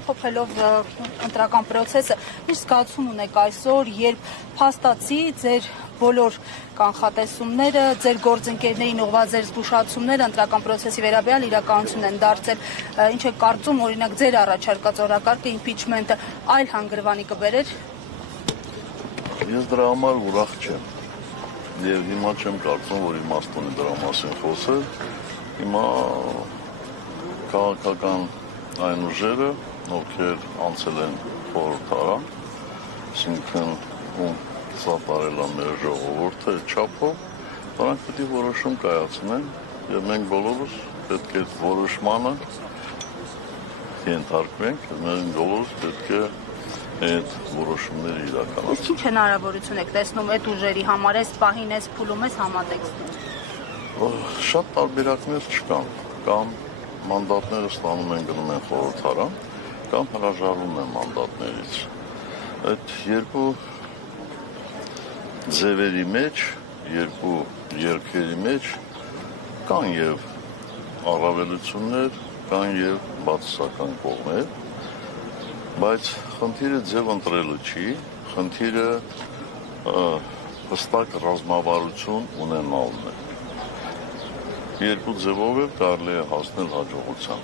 ամփոփելով ընտրական process-ը, ինչ զգացում ունեք այսօր, երբ փաստացի ձեր բոլոր կանխատեսումները, ձեր գործընկերներին ուղղված ձեր զգուշացումները ընտրական process-ի վերաբերյալ իրականություն են դարձել, ինչ է կարծում, օրինակ ձեր առաջարկած օրակարգը impeachment-ը այլ հանգրվանի կբերեր։ Ես դրա համար ուրախ չեմ եւ հիմա չեմ կարծում, որ իմաստ ունի դրա մասին խոսել։ Հիմա քաղաքական այն ուժերը, ովքեր անցել են խորհրդարան, այսինքն ում սատարել է մեր ժողովուրդը չափով, նրանք պետք է որոշում կայացնեն եւ մենք բոլորս պետք է որոշմանը ենթարկվենք, մենք բոլորս պետք է այդ որոշումները իրականացնենք։ Ինչ հնարավորություն եք տեսնում այդ ուժերի համար, այս պահին, այս փուլում, այս համատեքստում։ Շատ տարբերակներ չկան, կամ մանդատները ստանում են գնում են խորհրդարան, կամ հրաժարվում են մանդատներից։ Այդ երկու ձևերի մեջ, երկու երկերի մեջ կան եւ առավելություններ, կան եւ բացասական կողմեր, բայց խնդիրը ձև ընտրելը չի, խնդիրը հստակ ռազմավարություն ունենալն է։ Երկու ձևով էլ կարելի է հասնել հաջողության։